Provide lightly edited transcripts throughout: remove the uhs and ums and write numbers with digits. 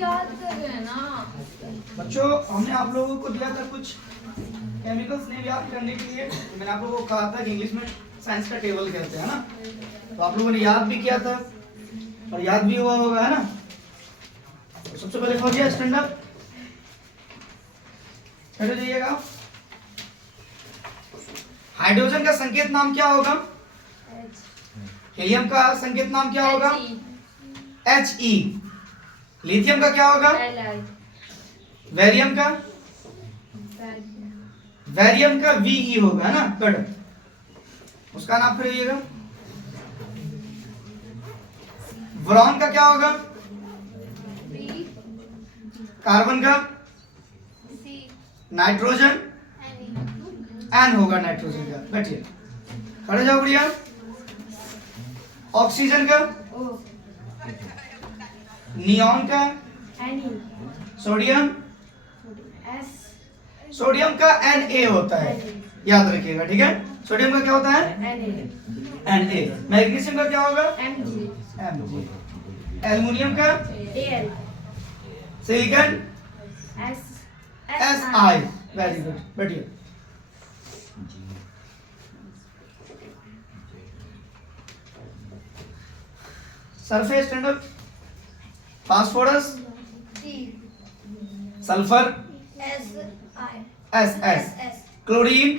याद कर रहे हैं ना बच्चों, हमने आप लोगों को दिया था कुछ केमिकल्स नेम याद करने के लिए। मैंने आप लोगों को कहा था कि इंग्लिश में साइंस का टेबल कहते हैं ना, तो आप लोगों ने याद भी किया था और याद भी हुआ होगा, है ना। तो सबसे पहले हो गया स्टैंड अप, खड़े हो जाइएगा। हाइड्रोजन का संकेत नाम क्या होगा? हीलियम का संकेत नाम क्या होगा? He। लिथियम का क्या होगा? वेरियम का? वेरियम का Ve होगा, है ना। कट, उसका नाम फिर रहिएगा। बोरॉन का क्या होगा? कार्बन का? नाइट्रोजन? N होगा नाइट्रोजन का। बैठिए, खड़े जाओ बढ़िया। ऑक्सीजन का? नियॉन का? सोडियम? सोडियम का Na होता है, याद रखिएगा, ठीक है। सोडियम का क्या होता है? Na। मैग्नीशियम का क्या होगा? Mg। एल्युमिनियम का? सिलिकॉन? Si। वेरी गुड, बैठिए। Sulphate standard, phosphorus, sulphur, SS, chlorine,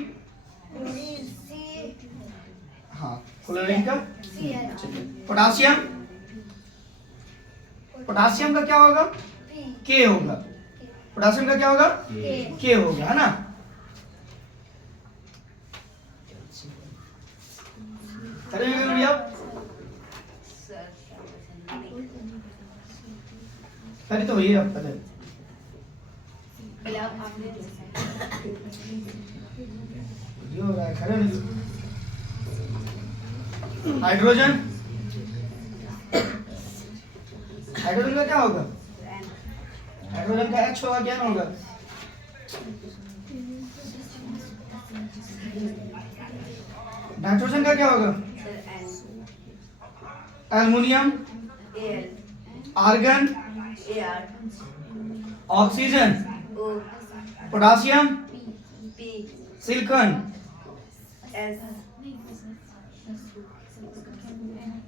हाँ क्लोरीन का, पोटासियम, पोटासियम का क्या होगा? K होगा। पोटासियम का क्या होगा? K होगा, है ना। भैया पहले तो वही आप पहले ये हो रहा है, खड़े नहीं। हाइड्रोजन, हाइड्रोजन का क्या होगा? हाइड्रोजन का H होगा, क्या होगा? नाइट्रोजन का क्या होगा? Aluminium, argon, oxygen, potassium, silicon,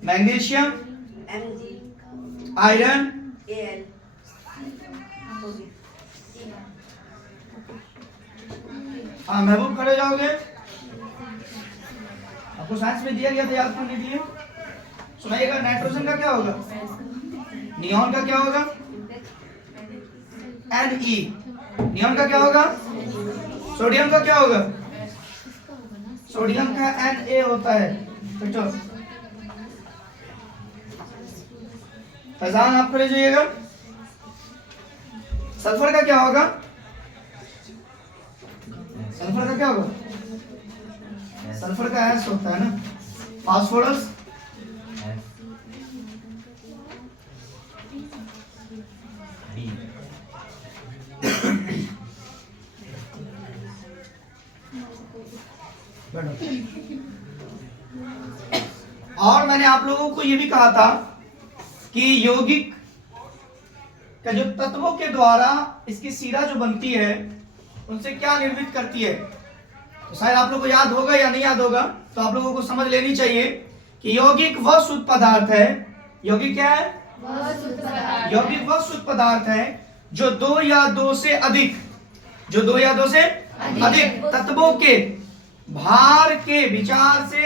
magnesium, iron, हाँ महबूब, खड़े जाओगे। आपको साइंस में दिया गया था, याद करने के लिए सुनाइएगा। नाइट्रोजन का क्या होगा? नियॉन का क्या होगा? Ne। नियॉन का क्या होगा? सोडियम का क्या होगा? सोडियम का Na होता है। बेटो फैजान, आप खड़े जाइएगा। सल्फर का क्या होगा? सल्फर का क्या होगा? सल्फर का S होता है ना। फास्फोरस, और मैंने आप लोगों को यह भी कहा था कि यौगिक का जो तत्वों के द्वारा इसकी सीरा जो बनती है उनसे क्या निर्मित करती है। तो शायद आप लोगों को याद होगा या नहीं याद होगा, तो आप लोगों को समझ लेनी चाहिए कि यौगिक वह शुद्ध पदार्थ है। यौगिक क्या है? यौगिक वह शुद्ध पदार्थ है जो दो या दो से अधिक तत्वों के भार के विचार से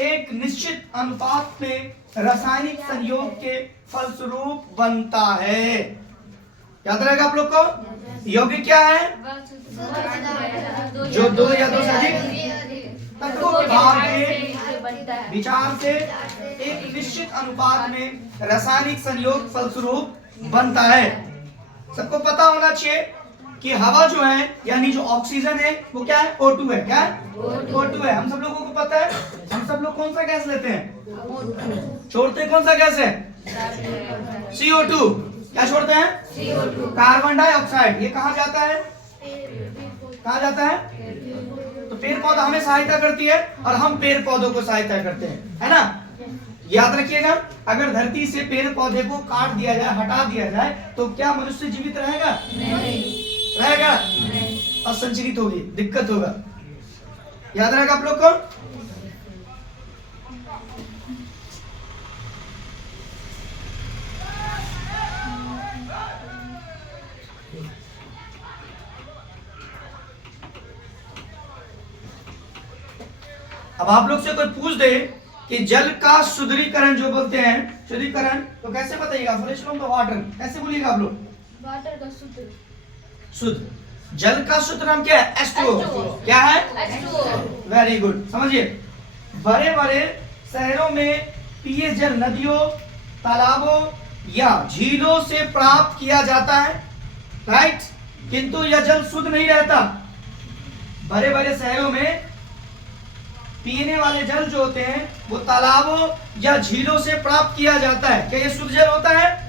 एक निश्चित अनुपात में रासायनिक संयोग के फलस्वरूप बनता है। याद रहेगा आप लोग को। यौगिक क्या है? जो दो या दो से अधिक तत्वों के भार के विचार से एक निश्चित अनुपात में रासायनिक संयोग फलस्वरूप बनता है। सबको पता होना चाहिए कि हवा जो है यानी जो ऑक्सीजन है वो क्या है? O2 है। क्या है? O2 है। हम सब लोगों को पता है। हम सब लोग कौन सा गैस लेते हैं? छोड़ते कौन सा गैस है? CO2। क्या छोड़ते हैं? CO2। Carbon dioxide. ये कहाँ जाता है? कहाँ जाता है? तो पेड़ पौधा हमें सहायता करती है और हम पेड़ पौधों को सहायता करते हैं, है ना। याद रखिएगा, अगर धरती से पेड़ पौधे को काट दिया जाए, हटा दिया जाए, तो क्या मनुष्य जीवित रहेगा? नहीं। रहेगा? असंचरित होगी, दिक्कत होगा। याद रहेगा आप लोग को? अब आप लोग से कोई पूछ दे कि जल का शुद्धिकरण जो बोलते हैं, शुद्धिकरण, तो कैसे बताइएगा? फ्रेश फ्रॉम द वाटर, कैसे बोलिएगा आप लोग? वाटर का शुद्ध। शुद्ध। जल का शुद्ध नाम क्या है? H2O। क्या है? H2O। Very good. समझिए, बड़े बड़े शहरों में पिए जल नदियों, तालाबों या झीलों से प्राप्त किया जाता है, राइट? किंतु यह जल शुद्ध नहीं रहता। बड़े बड़े शहरों में पीने वाले जल जो होते हैं वो तालाबों या झीलों से प्राप्त किया जाता है। क्या ये शुद्ध जल होता है?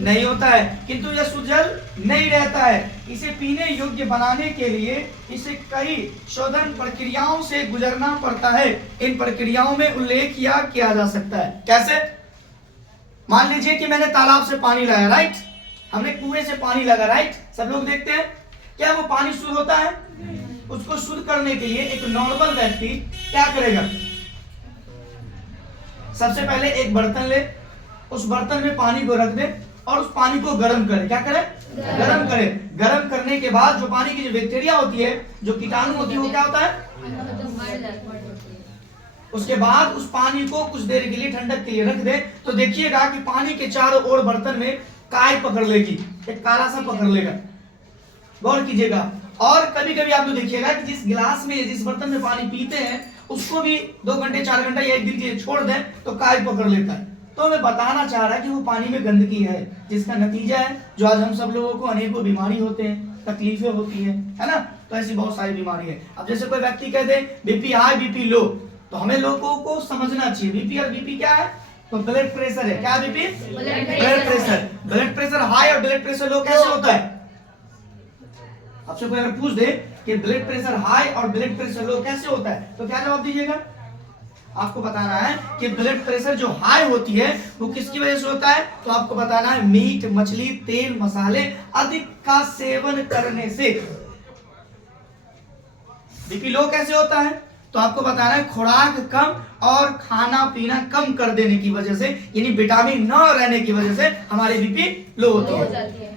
नहीं होता है। किंतु यह शुद्ध जल नहीं रहता है। इसे पीने योग्य बनाने के लिए इसे कई शोधन प्रक्रियाओं से गुजरना पड़ता है। इन प्रक्रियाओं में उल्लेख किया जा सकता है। कैसे? मान लीजिए कि मैंने तालाब से पानी लाया, राइट? हमने कुएं से पानी लगा, राइट? सब लोग देखते हैं, क्या वो पानी शुद्ध होता है? उसको शुद्ध करने के लिए एक नॉर्मल व्यक्ति क्या करेगा? सबसे पहले एक बर्तन ले, उस बर्तन में पानी को रख दे और उस पानी को गर्म करे। क्या करे? गर्म करे। गर्म करने के बाद जो पानी की जो बैक्टीरिया होती है, जो कीटाणु होती है, वो क्या होता है? उसके बाद उस पानी को कुछ देर के लिए ठंडक के लिए रख दे, तो देखिएगा कि पानी के चारों ओर बर्तन में काई पकड़ लेगी, एक काला सा पकड़ लेगा। गौर कीजिएगा। और कभी कभी आप लोग देखिएगा कि जिस गिलास में, जिस बर्तन में पानी पीते हैं, उसको भी 2 घंटे 4 घंटे या 1 दिन के लिए छोड़ दें तो काई पकड़ लेता है। तो मैं बताना चाह रहा है कि वो पानी में गंदगी है, जिसका नतीजा है जो आज हम सब लोगों को अनेकों बीमारी होते हैं, तकलीफें होती है ना? तो ऐसी बहुत सारी बीमारी है। अब जैसे कोई व्यक्ति कह दे बीपी हाई, बीपी लो, तो हमें लोगों को समझना चाहिए बीपी और बीपी क्या है? तो ब्लड प्रेशर है। क्या BP? Blood pressure. Blood pressure high और ब्लड प्रेशर लो कैसे होता है? आपसे कोई अगर पूछ दे कि ब्लड प्रेशर हाई और ब्लड प्रेशर लो कैसे होता है, तो क्या जवाब दीजिएगा? आपको बताना है कि ब्लड प्रेशर जो हाई होती है वो किसकी वजह से होता है, तो आपको बताना है मीट, मछली, तेल, मसाले अधिक का सेवन करने से। बीपी लो कैसे होता है, तो आपको बताना है खुराक कम और खाना पीना कम कर देने की वजह से, यानी विटामिन न रहने की वजह से हमारे बीपी लो होती है।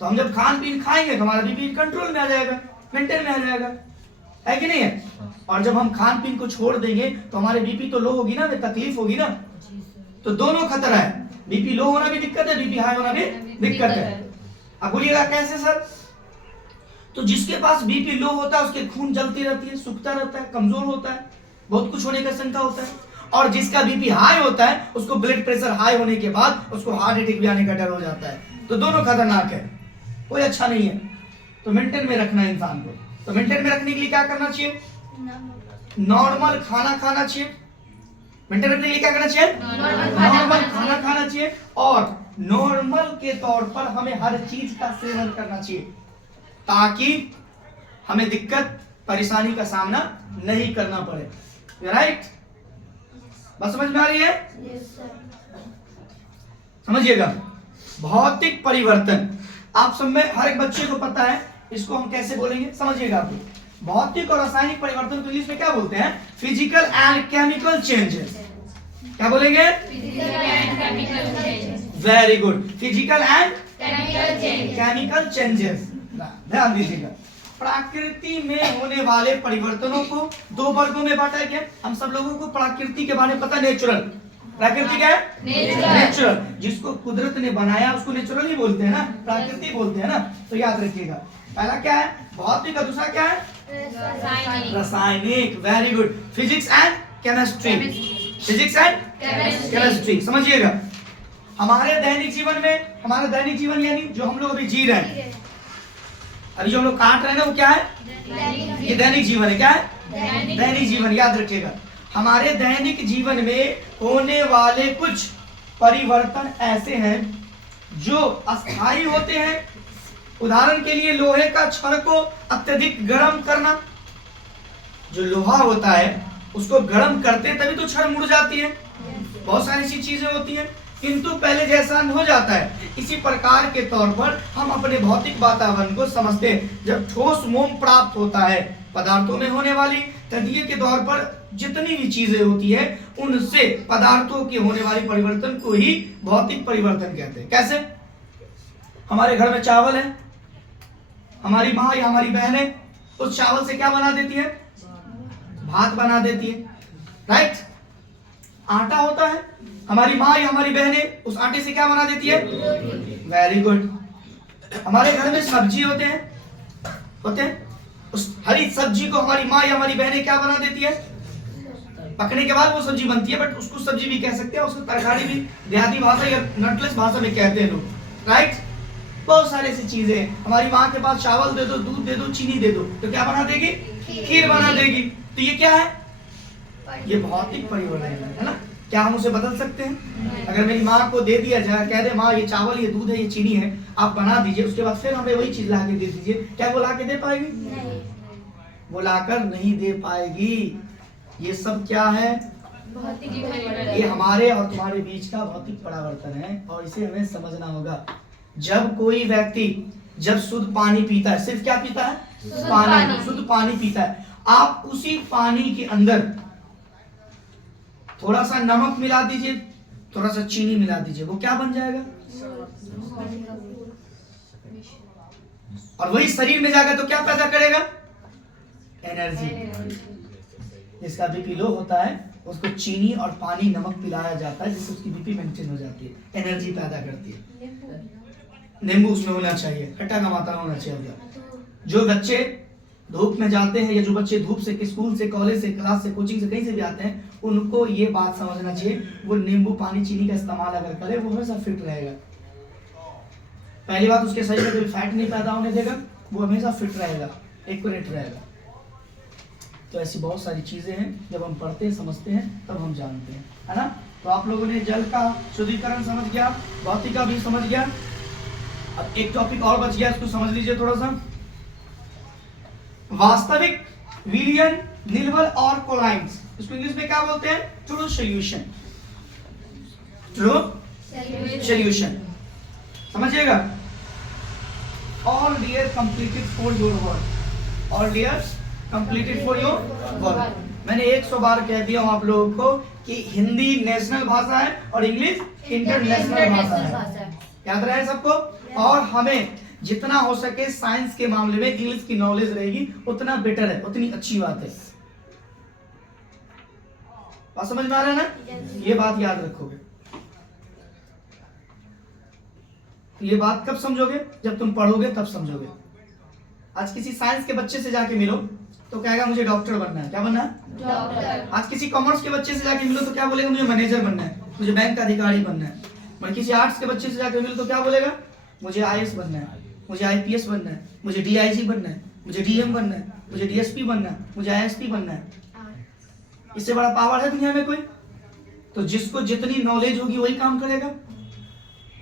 तो हम जब खान पीन खाएंगे तो हमारा बीपी कंट्रोल में आ जाएगा, मेंटेन में आ जाएगा, है कि नहीं है? और जब हम खान पीन को छोड़ देंगे तो हमारे बीपी तो लो होगी ना, तकलीफ होगी ना। तो दोनों खतरा है, बीपी लो होना भी दिक्कत है, बीपी हाई होना भी दिक्कत है। अब बोलिएगा कैसे सर? तो जिसके पास बीपी लो होता है उसके खून जलती रहती है, सूखता रहता है, कमजोर होता है, बहुत कुछ होने का शंका होता है। और जिसका बीपी हाई होता है उसको ब्लड प्रेशर हाई होने के बाद उसको हार्ट अटैक भी आने का डर हो जाता है। तो दोनों खतरनाक है, कोई अच्छा नहीं है। तो मेंटेन में रखना है इंसान को। तो मेंटेन में रखने के लिए क्या करना चाहिए? नॉर्मल खाना खाना चाहिए। मेंटेन रखने के लिए क्या करना चाहिए? नॉर्मल खाना खाना चाहिए। और नॉर्मल के तौर पर हमें हर चीज का सेवन करना चाहिए ताकि हमें दिक्कत परेशानी का सामना नहीं करना पड़े। राइट? बस समझ में आ रही है? समझिएगा, भौतिक परिवर्तन आप सब में हर एक बच्चे को पता है, इसको हम कैसे बोलेंगे समझिएगा आप। भौतिक और रासायनिक परिवर्तन को इंग्लिश में क्या बोलते हैं? Physical and chemical changes. क्या बोलेंगे? Very good, physical and chemical changes. ध्यान दीजिएगा, प्रकृति में होने वाले परिवर्तनों को 2 वर्गों में बांटा गया। हम सब लोगों को प्रकृति के बारे में पता, नेचुरल। प्रकृति क्या है? नेचुरल। जिसको कुदरत ने बनाया उसको नेचुरल ही बोलते हैं ना, प्रकृति बोलते हैं ना। तो याद रखिएगा, पहला क्या है? भौतिक। दूसरा क्या है? रासायनिक। Very good, physics and chemistry. Physics and chemistry. समझिएगा, हमारे दैनिक जीवन में, हमारा दैनिक जीवन यानी जो हम लोग अभी जी रहे हैं, अभी जो हम लोग काट रहे हैं ना, वो क्या है? ये दैनिक जीवन है। क्या है? दैनिक जीवन। याद रखिएगा, हमारे दैनिक जीवन में होने वाले कुछ परिवर्तन ऐसे हैं जो अस्थायी होते हैं। उदाहरण के लिए लोहे का छड़ को अत्यधिक गर्म करना। जो लोहा होता है उसको गर्म करते तभी तो छड़ मुड़ जाती है, बहुत सारी ऐसी चीजें होती हैं, किंतु पहले जैसा हो जाता है। इसी प्रकार के तौर पर हम अपने भौतिक वातावरण को समझते हैं। जब ठोस मोम प्राप्त होता है, पदार्थों में होने वाली तदीय के तौर पर जितनी भी चीजें होती है, उनसे पदार्थों के होने वाले परिवर्तन को ही भौतिक परिवर्तन कहते हैं। कैसे? हमारे घर में चावल है, हमारी माँ या हमारी बहनें उस चावल से क्या बना देती है? भात बना देती है, राइट। आटा होता है, हमारी माँ या हमारी बहनें उस आटे से क्या बना देती है? Very good. हमारे घर में सब्जी होते हैं, उस हरी सब्जी को हमारी माँ या हमारी बहनें क्या बना देती है? पकने के बाद वो सब्जी बनती है, बट उसको सब्जी भी कह सकते हैं, उसको तरकारी भी देहाती भाषा या नटलेस भाषा में कहते हैं लोग, राइट। बहुत सारी ऐसी चीजें। हमारी माँ के पास चावल दे दो, दूध दे दो, चीनी दे दो, तो क्या बना देगी? खीर बना देगी। तो ये क्या है? ये भौतिक परिवर्तन है ना। क्या हम उसे बदल सकते हैं? अगर मेरी माँ को दे दिया जाए, कह दे माँ ये चावल, ये दूध है, ये चीनी है, आप बना दीजिए, उसके बाद फिर हमें वही चीज ला के दे दीजिए, क्या वो ला के दे पाएगी? नहीं। वो लाकर नहीं दे पाएगी। ये सब क्या है? भौतिक परिवर्तन। ये हमारे और तुम्हारे बीच का भौतिक परिवर्तन है, और इसे हमें समझना होगा। जब कोई व्यक्ति जब शुद्ध पानी पीता है, सिर्फ क्या पीता है? पानी, शुद्ध पानी पीता है, आप उसी पानी के अंदर थोड़ा सा नमक मिला दीजिए, थोड़ा सा चीनी मिला दीजिए, वो क्या बन जाएगा? और वही शरीर में जाएगा तो क्या पैदा करेगा? एनर्जी। जिसका बीपी लो होता है उसको चीनी और पानी नमक पिलाया जाता है, जिससे उसकी बीपी मेंटेन हो जाती है, एनर्जी पैदा करती है। नींबू उसमें होना चाहिए, खट्टा का मात्रा होना चाहिए। जो बच्चे धूप में जाते हैं, या जो बच्चे धूप से, स्कूल से, कॉलेज से, क्लास से, कोचिंग से, कहीं से भी आते हैं, उनको ये बात समझना चाहिए, वो नींबू पानी चीनी का इस्तेमाल अगर करे, वो हमेशा फिट रहेगा। पहली बात, उसके शरीर में कोई फैट नहीं पैदा होने देगा, वो हमेशा फिट रहेगा, एक्यूरेट रहेगा। तो ऐसी बहुत सारी चीजें हैं, जब हम पढ़ते हैं, समझते हैं, तब हम जानते हैं, है ना। तो आप लोगों ने जल का शुद्धिकरण समझ गया, भौतिक का भी समझ गया। अब एक टॉपिक और बच गया, इसको समझ लीजिए थोड़ा सा। वास्तविक विलयन, निलवल और कोलाइंस, इसको इंग्लिश में क्या बोलते हैं? True solution. ट्रू सॉल्यूशन, समझिएगा। All dear completed for your work, all dear completed for your work. मैंने 100 बार कह दिया हूं आप लोगों को कि हिंदी नेशनल भाषा है और इंग्लिश इंटरनेशनल भाषा है, याद रहे सबको। और हमें जितना हो सके साइंस के मामले में इंग्लिश की नॉलेज रहेगी, उतना बेटर है, उतनी अच्छी बात है। बात समझ में आ रहा है ना? ये बात याद रखोगे। ये बात कब समझोगे? जब तुम पढ़ोगे तब समझोगे। आज किसी साइंस के बच्चे से जाके मिलो तो कहेगा मुझे डॉक्टर बनना है। क्या बनना है? डॉक्टर। आज किसी कॉमर्स के बच्चे से जाके मिलो तो क्या बोलेगा? मुझे मैनेजर बनना है, मुझे बैंक का अधिकारी बनना है। और किसी आर्ट्स के बच्चे से जाके मिलो तो क्या बोलेगा? मुझे आईएएस बनना है, मुझे आईपीएस बनना है, मुझे डीआईजी बनना है, मुझे डीएम बनना है, मुझे डीएसपी बनना है, मुझे आईएसपी बनना है। इससे बड़ा पावर है दुनिया में कोई? तो जिसको जितनी नॉलेज होगी वही काम करेगा।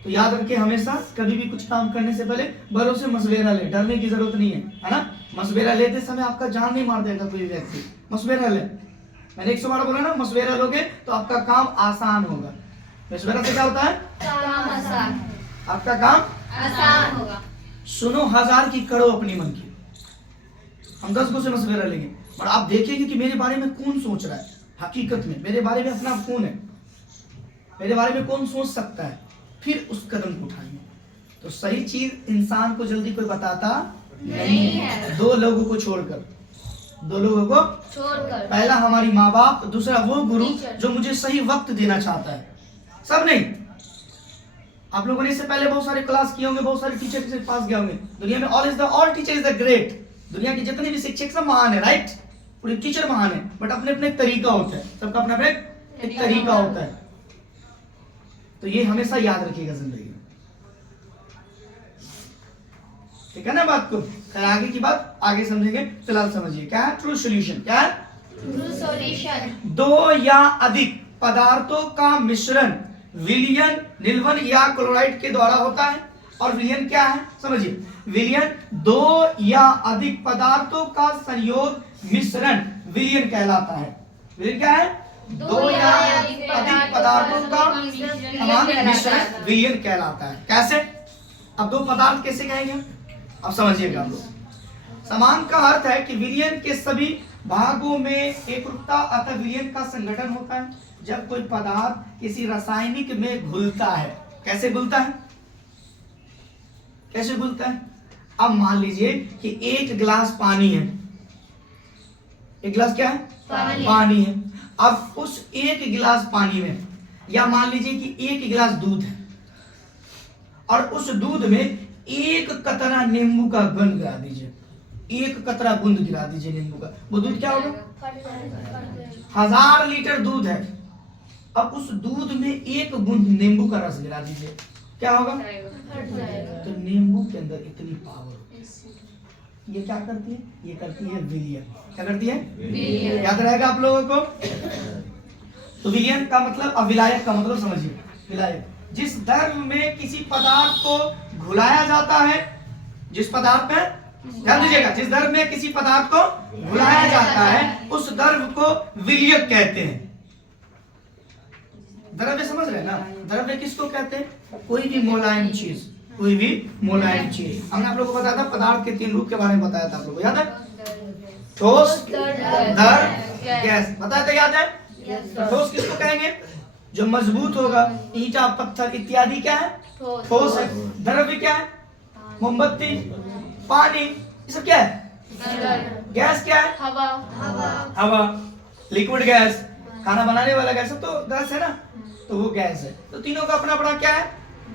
तो याद रखे, हमेशा कभी भी कुछ काम करने से पहले भरोसे मशवरा ले, डरने की जरूरत नहीं है ना। मशवरा लेते समय आपका जान नहीं मार देगा कोई व्यक्ति, मशवरा ले। मैंने 100 बार बोला ना, मशवरा लोगे तो आपका काम आसान होगा। मशवरा से क्या होता है? काम आसान, आपका काम आसान होगा। सुनो 1000 की, करो अपनी मन की। हम 10 को से मशवरा लेंगे, और आप देखेंगे कि मेरे बारे में कौन सोच रहा है। हकीकत में मेरे बारे में अपना कौन है, मेरे बारे में कौन सोच सकता है, फिर उस कदम को उठाइए। तो सही चीज इंसान को जल्दी कोई बताता नहीं है। 2 लोगों को छोड़कर, 2 लोगों को छोड़कर, पहला हमारी माँ बाप, दूसरा वो गुरु जो मुझे सही वक्त देना चाहता है। सब नहीं। आप लोगों ने इससे पहले बहुत सारे क्लास किए होंगे, बहुत सारे टीचर के पास गए होंगे। दुनिया में all teacher is the great. दुनिया के जितने भी शिक्षक सब महान है, राइट। पूरे टीचर महान है, बट अपने अपने तरीका होता है, सबका अपना अपना एक तरीका होता है। तो ये हमेशा याद रखिएगा जिंदगी में, ठीक है ना बात को। फिर आगे की बात आगे समझेंगे, फिलहाल समझिए क्या है ट्रू सॉल्यूशन। क्या है ट्रू सॉल्यूशन? 2 या अधिक पदार्थों का मिश्रण विलयन, निलवन या क्लोराइड के द्वारा होता है। और विलयन क्या है समझिए। विलयन 2 या अधिक पदार्थों का संयोग, मिश्रण विलयन कहलाता है। विलयन क्या है? दो या अधिक पदार्थों का समान मिश्रण विलयन कहलाता है। कैसे? अब दो पदार्थ कैसे कहेंगे हम? अब समझिएगा आप लोग। समान का अर्थ है कि विलयन के सभी भागों में एकरूपता अतः विलयन का संगठन होता है। जब कोई पदार्थ किसी रासायनिक में घुलता है, कैसे घुलता है? कैसे घुलता है? अब मान लीजिए कि एक गिलास पानी है, एक गिलास क्या है? पानी है। अब उस एक गिलास पानी में, या मान लीजिए कि एक गिलास दूध है और उस दूध में एक कतरा नींबू का गंध गिरा दीजिए, एक कतरा बूंद गिरा दीजिए नींबू का, वो दूध क्या होगा? 1000 लीटर दूध है, अब उस दूध में एक बूंद नींबू का रस गिरा दीजिए, क्या होगा? तो नींबू के अंदर इतनी पावर, ये क्या करती है? ये करती है विलयन। क्या करती है? याद रहेगा आप लोगों को। तो विलयन का मतलब, अब विलायक का मतलब समझिए। विलायक जिस द्रव्य में किसी पदार्थ को घुलाया जाता है, जिस पदार्थ में, ध्यान दीजिएगा, जिस द्रव्य में किसी पदार्थ को घुलाया जाता है उस द्रव्य को विलयक कहते हैं। द्रव्य समझ रहे हैं ना? द्रव्य किसको कहते हैं? कोई भी मुलायम चीज, कोई भी मुलायम चीज। हमने आप लोगों को बताया था पदार्थ के 3 रूप के बारे में बताया था, आप लोगों को याद है? ठोस, द्रव, गैस, बताया था, याद है? ठोस किसको कहेंगे? जो मजबूत होगा, ईंटा, पत्थर इत्यादि क्या है? ठोस है। द्रव्य क्या है? मोमबत्ती, पानी, ये सब क्या है? गैस क्या है? हवा, लिक्विड गैस, खाना बनाने वाला गैस तो गैस है ना, तो वो गैस है। तो तीनों का अपना अपना क्या है?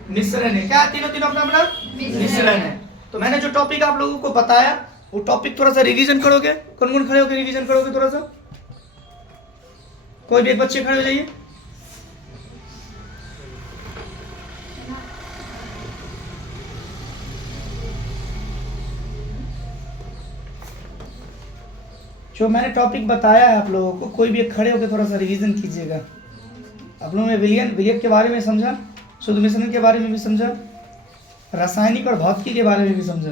मिश्रण है। क्या है? तीनों अपना अपना मिश्रण है। तो मैंने जो टॉपिक आप लोगों को बताया वो टॉपिक थोड़ा सा रिवीजन करोगे? कौन कौन खड़े होकर रिवीजन करोगे? थोड़ा सा कोई भी एक बच्चे खड़े हो जाइए। जो मैंने टॉपिक बताया है आप लोगों को, कोई भी एक खड़े होकर थोड़ा सा रिवीजन कीजिएगा। आप लोगों ने विलयन के बारे में समझा, शुद्ध मिश्रण के बारे में भी समझा, रासायनिक और भौतिकी के बारे में भी समझा।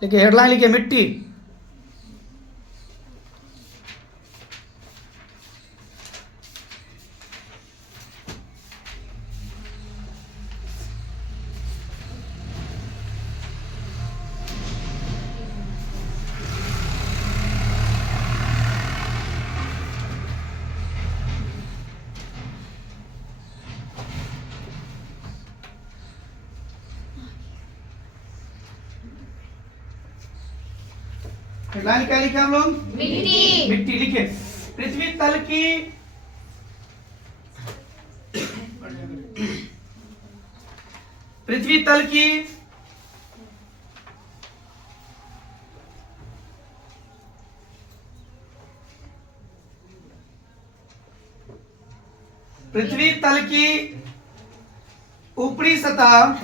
देखिए हेडलाइन लिखिए, मिट्टी। हेडलाइन क्या लिखे हम लोग? मिट्टी। मिट्टी लिखे। पृथ्वी तल की पृथ्वी तल की पृथ्वी तल की ऊपरी सतह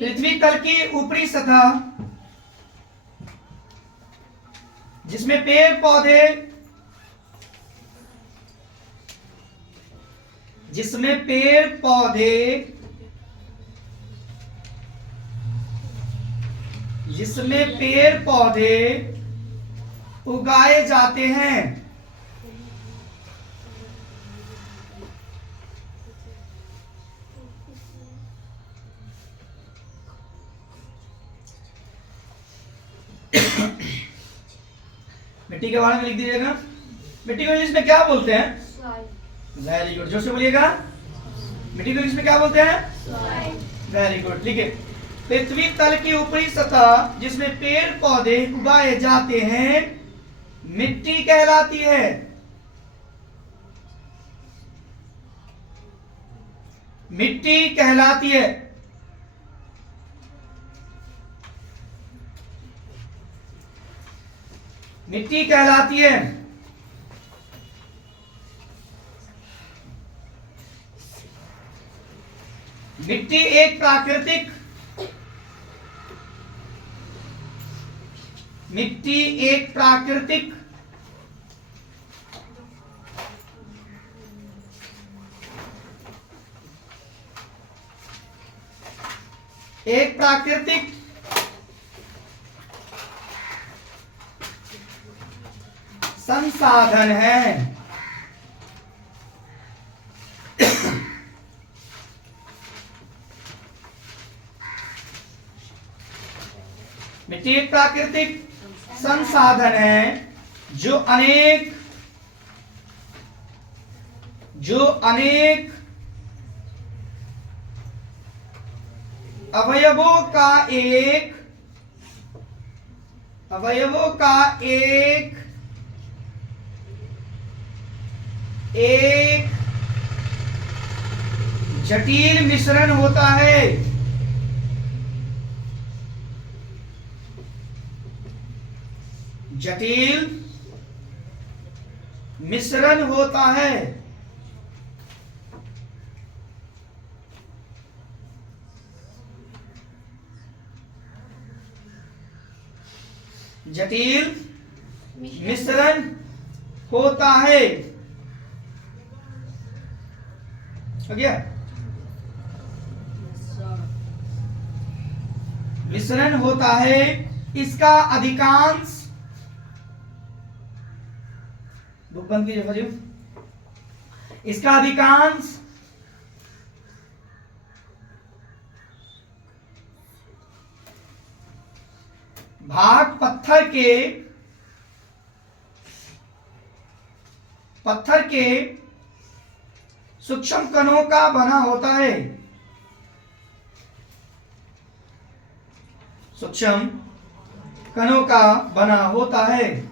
पृथ्वी तल की ऊपरी सतह जिसमें पेड़ पौधे उगाए जाते हैं। मिट्टी के बारे में लिख दीजिएगा। मिट्टी को इंग्लिश में क्या बोलते हैं? वेरी गुड, जोर से बोलिएगा। मिट्टी को इंग्लिश में क्या बोलते हैं? वेरी गुड, ठीक है। पृथ्वी तल की ऊपरी सतह जिसमें पेड़ पौधे उगाए जाते हैं मिट्टी कहलाती है। मिट्टी कहलाती है। मिट्टी कहलाती है। मिट्टी एक प्राकृतिक मिट्टी एक प्राकृतिक संसाधन है। मिट्टी एक प्राकृतिक संसाधन है जो अनेक अवयवों का एक जटिल मिश्रण होता है। जटिल मिश्रण होता है। जटिल मिश्रण होता है। हो गया? मिश्रण होता है। इसका अधिकांश, बुक बंद कीजिए फजील। इसका अधिकांश भाग पत्थर के सूक्ष्म कणों का बना होता है। सूक्ष्म कणों का बना होता है।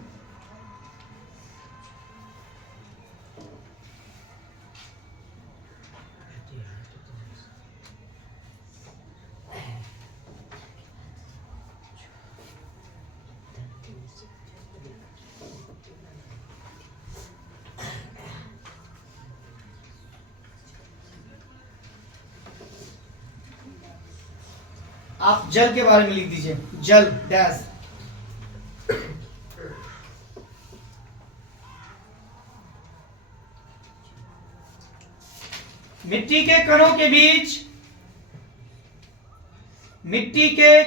आप जल के बारे में लिख दीजिए। जल डैश। मिट्टी के कणों के बीच मिट्टी के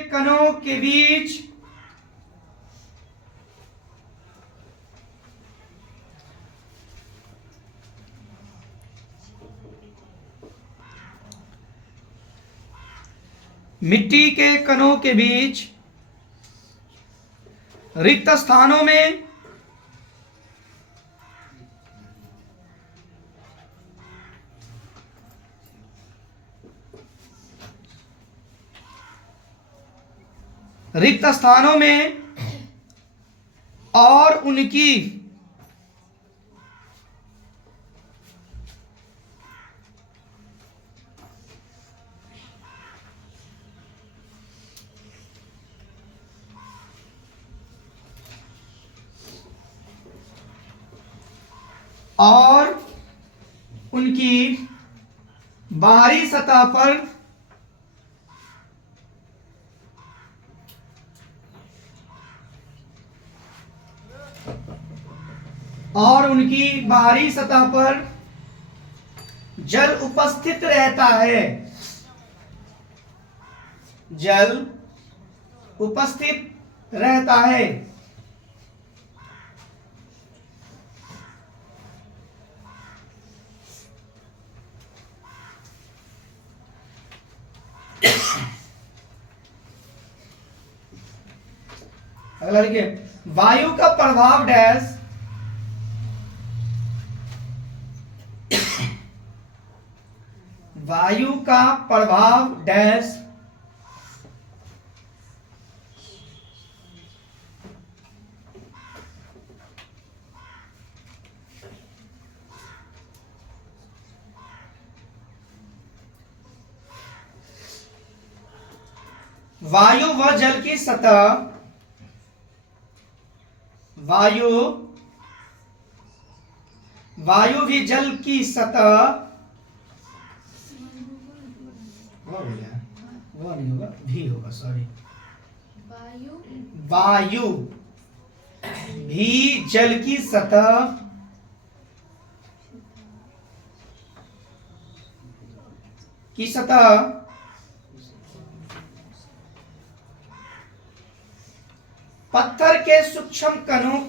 कणों के बीच रिक्त स्थानों में और उनकी बाहरी सतह पर जल उपस्थित रहता है। जल उपस्थित रहता है। अगला देखिए, वायु का प्रभाव डैश। वायु का प्रभाव डैश वायु व जल की सतह, वायु भी जल की सतह, वो नहीं होगा, भी होगा, सॉरी। वायु भी जल की सतह पत्थर के सूक्ष्म कणों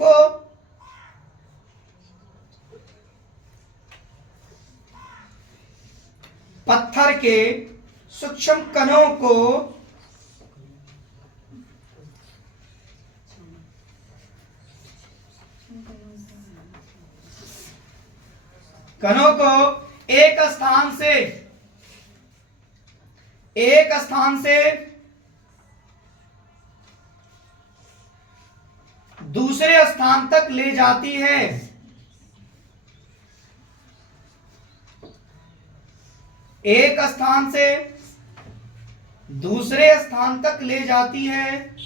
को एक स्थान से दूसरे स्थान तक ले जाती है। एक स्थान से दूसरे स्थान तक ले जाती है,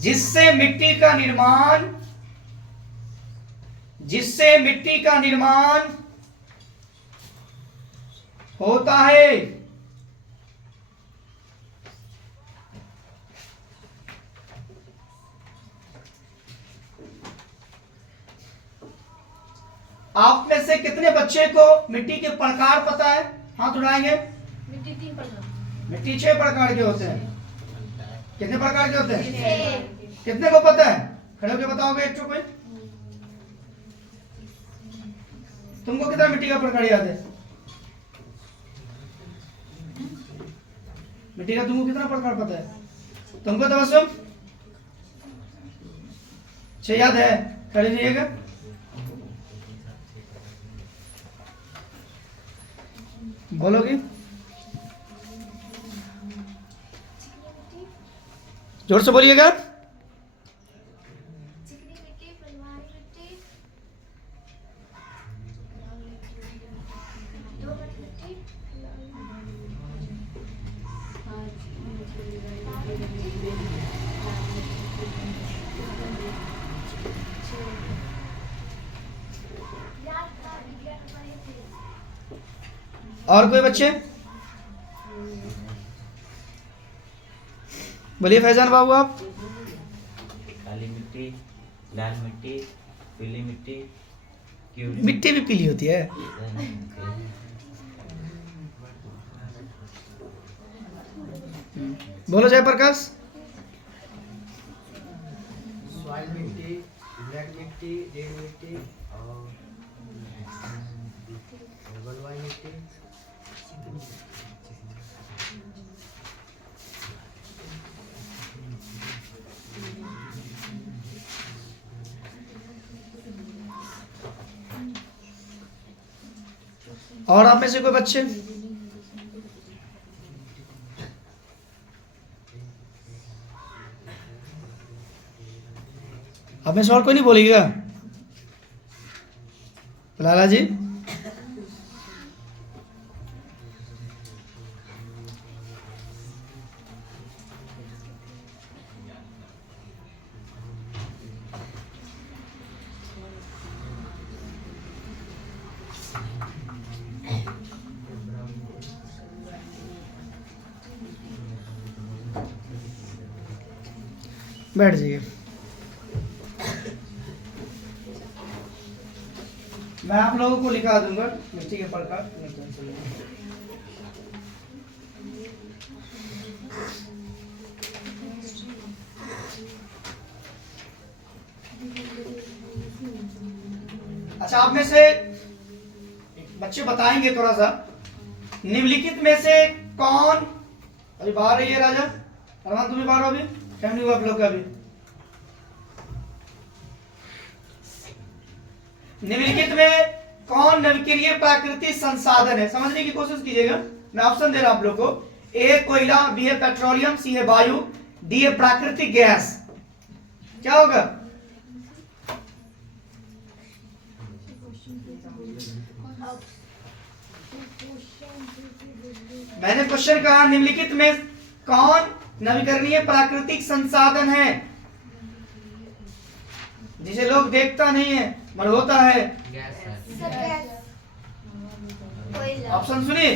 जिससे मिट्टी का निर्माण होता है। आप में से कितने बच्चे को मिट्टी के प्रकार पता है? हाथ उठाएंगे। मिट्टी 3 प्रकार, मिट्टी 6 प्रकार के होते हैं। कितने प्रकार के होते हैं? 6। कितने को पता है? खड़े होकर बताओगे एक कोई। तुमको कितना मिट्टी का प्रकार याद है? मिट्टी का तुमको कितना प्रकार पता है? तुमको तबस्सुम 6 याद है? खड़े रहिएगा। बोलोगे? जोर से बोलिएगा। चिकनी मिट्टी, बलुआही मिट्टी, दोमट मिट्टी, और कोई बच्चे? बोलिए फैजान बाबू आप। काली मिट्टी, लाल मिट्टी, पीली मिट्टी, मिट्टी भी पीली होती है। बोलो जयप्रकाश। सॉइल मिट्टी, ब्लैक मिट्टी, रेड मिट्टी और बलुआही मिट्टी। और आप में से कोई बच्चे? आप में से और कोई नहीं बोलेगा? लाला जी। बैठ जाइए। मैं आप लोगों को लिखा दूंगा मिट्टी के प्रकार। अच्छा, आप में से बच्चे बताएंगे थोड़ा सा, निम्नलिखित में से कौन, अभी बाहर रही है राजा अरमान, तुम्हें बाहर हो अभी, टाइम नहीं हुआ आप लोग का भी। निम्नलिखित में कौन नवीकरणीय प्राकृतिक संसाधन है? समझने की कोशिश कीजिएगा। मैं ऑप्शन दे रहा हूं आप लोग को। ए कोयला, बी है पेट्रोलियम, सी है वायु, डी है प्राकृतिक गैस। क्या होगा? मैंने क्वेश्चन कहा निम्नलिखित में कौन नवीकरणीय प्राकृतिक संसाधन है जिसे लोग देखता नहीं है मगर होता है? कोयला, ऑप्शन सुनिए।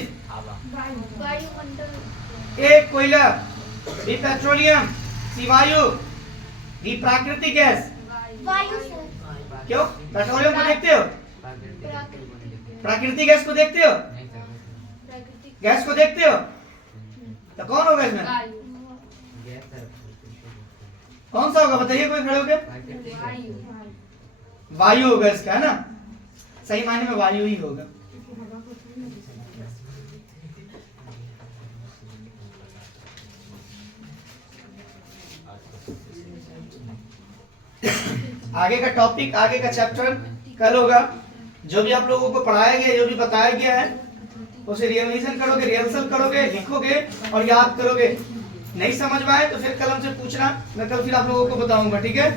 वायुमंडल, ए कोयला, बी पेट्रोलियम, सी वायु, डी प्राकृतिक गैस। वायु सर। क्यों? पेट्रोलियम को देखते हो, प्राकृतिक गैस को देखते हो, प्राकृतिक गैस को देखते हो, तो कौन होगा इसमें? वायु। कौन सा होगा बताइए कोई खड़े होके? वायु। वायु होगा इसका, है ना? सही मायने में वायु ही होगा। आगे का टॉपिक, आगे का चैप्टर कल होगा। जो भी आप लोगों को पढ़ाया गया, जो भी बताया गया है, उसे रिविजन करोगे, रिहर्सल करोगे, लिखोगे और याद करोगे। नहीं समझ में आए तो फिर कल हमसे पूछना, मैं कल फिर आप लोगों को बताऊंगा, ठीक है?